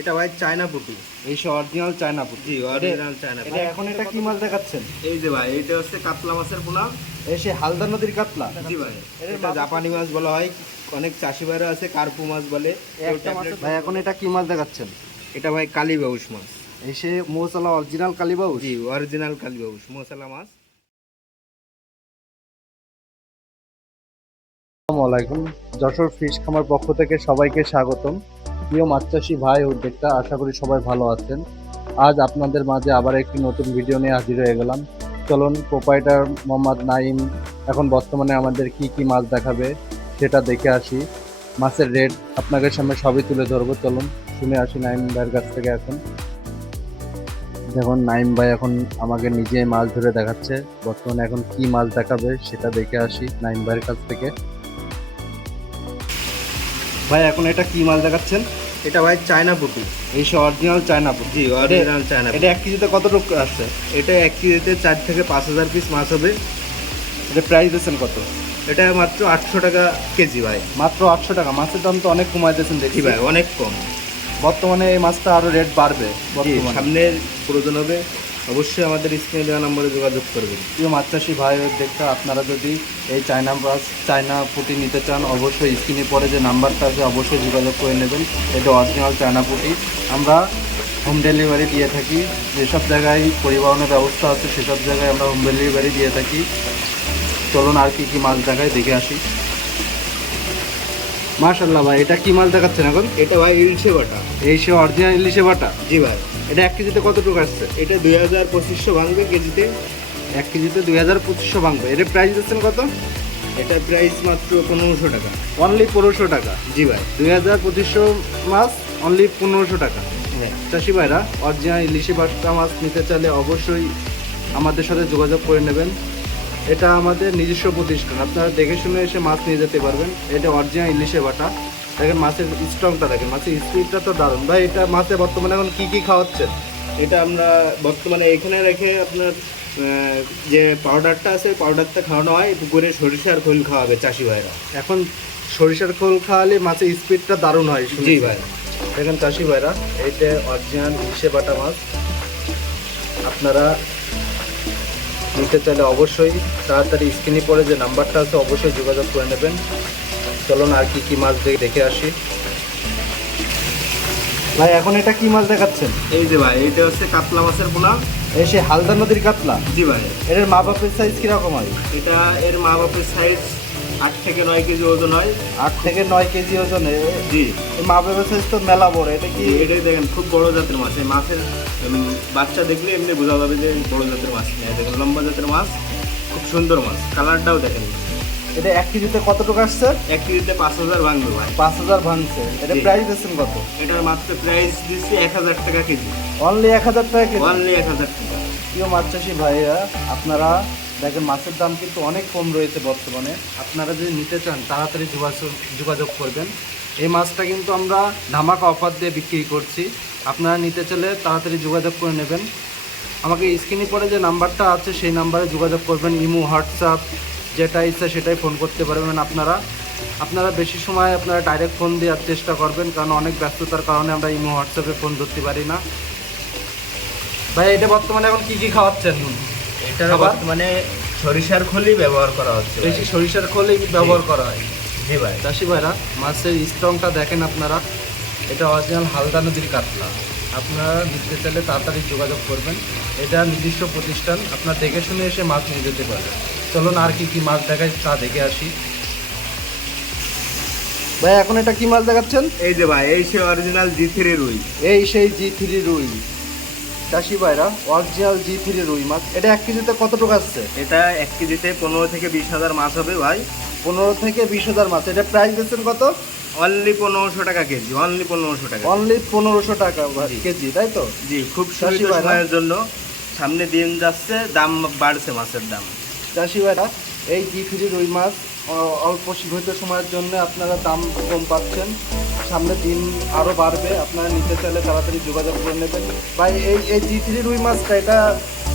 এটা ভাই চায়না পুটি। এই সে অরিজিনাল চায়না পুঁটি। জি অরিজিনাল চায়না এটা এখন এটা কি মাছ দেখাচ্ছেন? এই যে ভাই এটা হচ্ছে কাতলা মাছের পোনা। এই সে হালদা নদীর কাতলা। জি ভাই। এটা জাপানি মাছ বলা হয়। অনেক চাষি ভাইরা আছে কার্পু মাছ বলে। ভাই এখন এটা কি মাছ দেখাচ্ছেন? এটা ভাই কালী বাউস মাছ। এই সে মৌসালা অরিজিনাল কালীবাবু জি অরিজিনাল কালী বাউস মশলা মাছ। আসসালামু আলাইকুম। যশোর ফিশ খামার পক্ষ থেকে সবাইকে স্বাগতম। প্রিয় মাছ চাষি ভাই উদ্যোক্তা আশা করি সবাই ভালো আছেন। আজ আপনাদের মাঝে আবার একটি নতুন ভিডিও নিয়ে হাজির হয়ে গেলাম। চলুন প্রোপাইটার মোহাম্মদ নাইম এখন বর্তমানে আমাদের কি কি মাছ দেখাবে সেটা দেখে আসি। মাছের রেট আপনাদের সামনে সবই তুলে ধরবো। চলুন, শুনে আসি নাইম ভাইয়ের কাছ থেকে এখন। দেখুন নাইম ভাই এখন আমাকে নিজে মাছ ধরে দেখাচ্ছে। বর্তমানে এখন কি মাছ দেখাবে সেটা দেখে আসি নাইম ভাইয়ের কাছ থেকে। ভাই এখন এটা কি মাছ দেখাচ্ছেন? এটা ভাই চায়না পুটি। এই সব অরিজিনাল চায়না পুঁটি। জি অরিজিনাল চায়না এটা এক কেজিতে কত কতটুকু আসছে এটা এক কেজিতে চার থেকে পাঁচ হাজার পিস মাছ হবে। এটা প্রাইস দিচ্ছেন কত? এটা মাত্র আটশো টাকা কেজি ভাই। মাত্র আটশো টাকা। মাছের দাম তো অনেক কমাই দিয়েছেন দেখি ভাই অনেক কম। বর্তমানে এই মাছটা আরও রেট বাড়বে সামনে প্রয়োজন হবে অবশ্যই আমাদের স্ক্রিনে দেওয়া নম্বরে যোগাযোগ করবেন। প্রিয় মাছ চাষি ভাই দেখতে আপনারা যদি এই চায়না মাছ চায়না পুঁটি নিতে চান অবশ্যই স্ক্রিনে পরে যে নাম্বারটা আছে অবশ্যই যোগাযোগ করে নেবেন। এটা অরিজিনাল চায়না পুঁটি। আমরা হোম ডেলিভারি দিয়ে থাকি। যেসব জায়গায় পরিবহনের ব্যবস্থা আছে সেসব জায়গায় আমরা হোম ডেলিভারি দিয়ে থাকি। চলুন আর কি কি মাছ দেখায় দেখে আসি। মাশাল্লাহ ভাই এটা কি মাছ দেখাচ্ছেন এখন? এটা ভাই ইলশে বাটা। এই সে অরিজিনাল ইলিশে বাটা? জি ভাই। এটা এক কেজিতে কত কতটুকু আসছে? এটা দুই হাজার পঁচিশশো ভাঙবে কেজিতে। এক কেজিতে দুই হাজার পঁচিশশো ভাঙবে। এর প্রাইস দিচ্ছেন কত? এটা প্রাইস মাত্র পনেরোশো টাকা। অনলি পনেরোশো টাকা? জি ভাই। দুই হাজার পঁচিশশো মাছ অনলি পনেরোশো টাকা। হ্যাঁ। চাষি ভাইরা অরিজিনাল ইলিশে বাটা মাছ নিতে চাইলে অবশ্যই আমাদের সাথে যোগাযোগ করে নেবেন। এটা আমাদের নিজস্ব প্রতিষ্ঠান। আপনারা দেখে শুনে এসে মাছ নিয়ে যেতে পারবেন। এটা অরিজিনাল ইলিশে বাটা। দেখেন মাছের স্ট্রংটা দেখেন মাছের স্পিডটা তো দারুণ। ভাই এটা মাছে বর্তমানে এখন কী কী খাওয়াচ্ছেন? এটা আমরা বর্তমানে এখানে রেখে আপনার যে পাউডারটা আছে পাউডারটা খাওয়ানো হয় পুকুরে সরিষার খোল খাওয়াবে চাষি ভাইরা। এখন সরিষার খোল খাওয়ালে মাছের স্পিডটা দারুণ হয়। জি ভাই। দেখেন চাষি ভাইরা এইটা অরিজিনাল ইলিশে বাটা মাছ। আপনারা নিতে চাইলে অবশ্যই তাড়াতাড়ি স্ক্রিনে পরে যে নাম্বারটা আছে অবশ্যই যোগাযোগ করে নেবেন। চলুন আর কি কি মাছ দেখে দেখে আসি। ভাই এখন এটা কি মাছ দেখাচ্ছেন? এই যে ভাই এটা হচ্ছে কাতলা মাছের পোনা। এই সে হালদা নদীর কাতলা? জি ভাই। এর মা বাপের সাইজ কীরকম হয়? এটা এর মা বাপের সাইজ আট থেকে নয় কেজি ওজন হয়। আট থেকে নয় কেজি ওজনে জি। মা বাপের সাইজ তো মেলা বড় এটা কি এটাই দেখেন খুব বড় জাতের মাছ। এই মাছের বাচ্চা দেখলে এমনি বোঝা যাবে যে বড় জাতের মাছ। দেখেন লম্বা জাতের মাছ খুব সুন্দর মাছ। কালারটাও দেখেন। এটা এক কেজিতে কতটুকু আসছে? এক কেজিতে পাঁচ হাজার ভাঙবে ভাই। পাঁচ হাজার ভাঙছে। এটা। প্রাইস দিচ্ছেন কত? এটার মাত্র প্রাইস দিচ্ছি এক হাজার টাকা কেজি। অনলি এক হাজার টাকা কেজি? অনলি এক হাজার টাকা। প্রিয় মাছ চাষি ভাইরা আপনারা দেখেন মাছের দাম কিন্তু অনেক কম রয়েছে বর্তমানে। আপনারা যদি নিতে চান তাড়াতাড়ি যোগাযোগ যোগাযোগ করবেন। এই মাছটা কিন্তু আমরা ধামাকা অফার দিয়ে বিক্রি করছি। আপনারা নিতে চাইলে তাড়াতাড়ি যোগাযোগ করে নেবেন। আমাকে স্ক্রিনে পরে যে নাম্বারটা আছে সেই নাম্বারে যোগাযোগ করবেন। ইমো হোয়াটসঅ্যাপ যেটা ইচ্ছা সেটাই ফোন করতে পারবেন আপনারা। আপনারা বেশি সময় আপনারা ডাইরেক্ট ফোন দেওয়ার চেষ্টা করবেন কারণ অনেক ব্যস্ততার কারণে আমরা ইমো হোয়াটসঅ্যাপে ফোন ধরতে পারি না। ভাই এটা বর্তমানে এখন কি কি খাওয়াচ্ছেন? এটার খাবার? মানে সরিষার খোলই ব্যবহার করা হচ্ছে বেশি সরিষার খোলই ব্যবহার করা হয়? জি ভাই। চাষি ভাইরা মাছের স্ট্রংটা দেখেন আপনারা। এটা অরিজিনাল হালদা নদীর কাতলা। আপনারা নিতে চাইলে তাড়াতাড়ি যোগাযোগ করবেন। এটা নিজস্ব প্রতিষ্ঠান আপনার দেখে শুনে এসে মাছ নিয়ে যেতে পারবেন। চলুন আর কি কি মাছ দেখায় তা দেখে আসি। ভাই এখন এটা কি মাছ দেখাচ্ছেন? এই যে ভাই এই সে অরিজিনাল জি থ্রি রুই। এই সেই জি থ্রি রুই। চাষি ভাইরা অরিজিনাল জি থ্রি রুই মাছ। এটা এক কেজিতে কতটুকু আসছে? এটা এক কেজিতে পনেরো থেকে বিশ হাজার মাছ হবে ভাই। পনেরো থেকে বিশ হাজার মাছ। এটা প্রাইস দিচ্ছেন কত? অনলি পনেরোশো টাকা কেজি অনলি পনেরোশো টাকা। অনলি পনেরোশো টাকা। কেজি তাই তো? জি খুব সময়ের জন্য। সামনে দিন যাচ্ছে দাম বাড়ছে মাছের দাম। চাষি ভাইরা এই জি থ্রি রুই মাছ অল্প সীমিত সময়ের জন্য আপনারা দাম কম পাচ্ছেন। সামনে দিন আরও বাড়বে আপনারা নিতে চাইলে তাড়াতাড়ি যোগাযোগ করে নেবেন। ভাই এই এই জি থ্রি রুই মাছটা এটা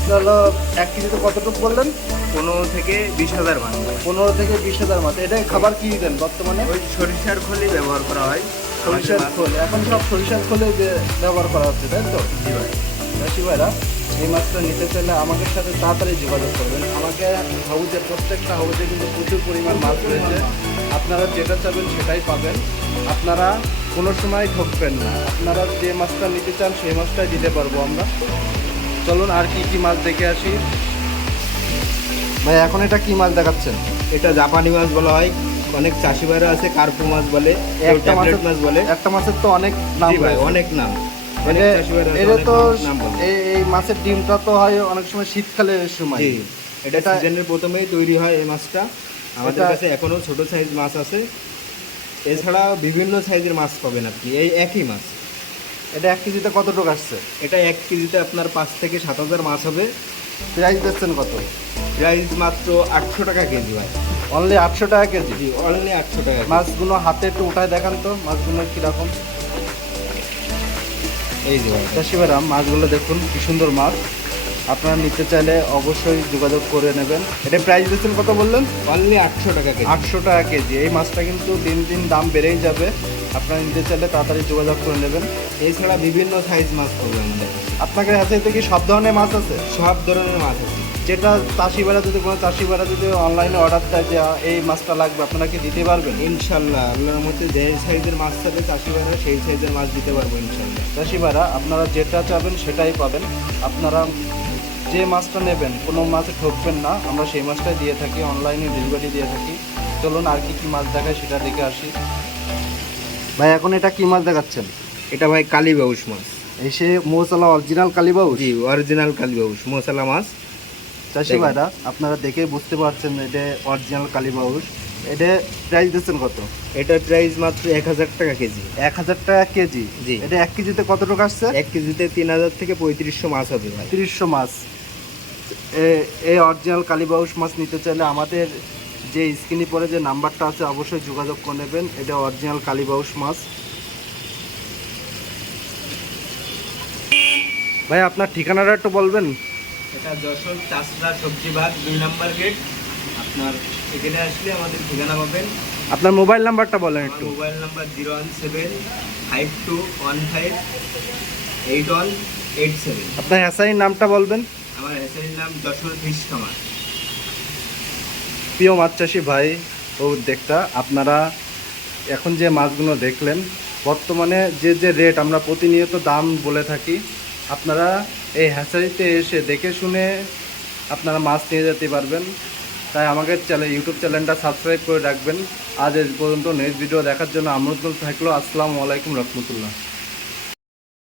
হলো এক কেজিতে কতটুকু বললেন? পনেরো থেকে বিশ হাজার ভাঙবে পনেরো থেকে বিশ হাজার মাছ। এটা খাবার কি দেন বর্তমানে? ওই সরিষার খোলই ব্যবহার করা হয়। সরিষার মাছ- খোল। এখন সব সরিষার খোলে ব্যবহার করা হচ্ছে তাই তো? জি ভাই। চাষি ভাইরা এই মাছটা নিতে চাইলে আমাদের সাথে তাড়াতাড়ি যোগাযোগ করবেন। আমাকে হাউজে প্রত্যেকটা হাউজে কিন্তু প্রচুর পরিমাণ মাছ রয়েছে। আপনারা যেটা চাবেন সেটাই পাবেন। আপনারা কোনো সময় ঠকবেন না। আপনারা যে মাছটা নিতে চান সেই মাছটাই দিতে পারব আমরা। চলুন আর কি কি মাছ দেখে আসি। ভাই এখন এটা কি মাছ দেখাচ্ছেন? এটা জাপানি মাছ বলা হয়। অনেক চাষি ভাইরা আছে কার্পু মাছ বলে একটা মাছের মাছ বলে। একটা মাছের তো অনেক নাম ভাই অনেক নাম। এটা অনেক তো এই মাছের ডিমটা তো হয় অনেক সময় শীতকালের সময়। এটা সিজনের প্রথমেই তৈরি হয় এই মাছটা। আমাদের কাছে এখনও ছোট সাইজ মাছ আছে। এছাড়া বিভিন্ন সাইজের মাছ পাবেন আপনি এই একই মাছ। এটা এক কেজিতে কতটুকু আসছে? এটা এক কেজিতে আপনার পাঁচ থেকে সাত হাজার মাছ হবে। প্রাইস দিচ্ছেন কত? প্রাইস মাত্র আটশো টাকা কেজি ভাই। অনলি আটশো টাকা কেজি? অনলি আটশো টাকা মাছগুলো হাতে একটু উঠায় দেখান তো মাছগুলো কীরকম? এই যে ভাই। চাষি ভাইরা মাছগুলো দেখুন কি সুন্দর মাছ। আপনারা নিতে চাইলে অবশ্যই যোগাযোগ করে নেবেন। এটা প্রাইস দিচ্ছেন কত বললেন? পারলে আটশো টাকা কেজি। আটশো টাকা কেজি। এই মাছটা কিন্তু দিন দিন দাম বেড়েই যাবে। আপনারা নিতে চাইলে তাড়াতাড়ি যোগাযোগ করে নেবেন। এছাড়া বিভিন্ন সাইজ মাছ করবেন আমাদের। আপনাদের হাতে কি সব ধরনের মাছ আছে? সব ধরনের মাছ আছে। যেটা চাষি বেড়া যদি কোনো চাষি বেড়া যদি অনলাইনে অর্ডার দেয় যে এই মাছটা লাগবে আপনারা কি দিতে পারবেন? ইনশাল্লাহ আল্লাহর মধ্যে যে সাইজের মাছ থাকে চাষি ভাইরা সেই সাইজের মাছ দিতে পারব ইনশাল্লাহ। চাষি ভাইরা আপনারা যেটা চাবেন সেটাই পাবেন। আপনারা যে মাছটা নেবেন কোনো মাছে ঠকবেন না আমরা সেই মাছটাই দিয়ে থাকি অনলাইনে ডেলিভারি দিয়ে থাকি। চলুন আর কি কি মাছ দেখায় সেটা দেখে আসি। ভাই এখন এটা কি মাছ দেখাচ্ছেন? এটা ভাই কালী বাউস মাছ এসে মৌসালা অরিজিনাল কালীবাবু জি অরিজিনাল কালী বাউস মশলা মাছ। চাষি। ভাইরা আপনারা দেখে বুঝতে পারছেন এটা অরিজিনাল কালীবাবু এটা প্রাইস দিচ্ছেন কত? এটার প্রাইস মাত্র এক হাজার টাকা কেজি। এক হাজার টাকা কেজি? জি। এটা এক কেজিতে কতটুকু আসছে? এক কেজিতে তিন হাজার থেকে পঁয়ত্রিশশো মাছ হবে ভাই। তিরিশশো মাছ। এই অরিজিনাল কালীবাউস মাছ নিতে চাইলে আমাদের যে স্ক্রিনে পরে যে নাম্বারটা আছে অবশ্যই যোগাযোগ করে নেবেন। এটা অরিজিনাল কালীবাউস মাছ। ভাই আপনার ঠিকানাটা একটু বলবেন? এটা যশোর চাষরা সবজি বাগ দুই নাম্বার গেট আপনার এখানে আসলে আমাদের ঠিকানা পাবেন। আপনার মোবাইল নাম্বারটা বলেন একটু। Mobile number zero one seven five two one five eight one eight seven. আপনার হ্যাসাইর নামটা বলবেন। আমার হেসের নাম যশোর ফিশ কামার। প্রিয় মাছ চাষি ভাই ও দেখতা আপনারা এখন যে মাছগুলো দেখলেন বর্তমানে যে যে রেট আমরা প্রতিনিয়ত দাম বলে থাকি আপনারা এই হ্যাচারিতে এসে দেখে শুনে আপনারা মাছ নিয়ে যেতে পারবেন। তাই আমাকে চ্যানেল ইউটিউব চ্যানেলটা সাবস্ক্রাইব করে রাখবেন। আজ এ পর্যন্ত নেক্সট ভিডিও দেখার জন্য আমন্ত্রণ থাকল। আসসালামু আলাইকুম রহমতুল্লাহ।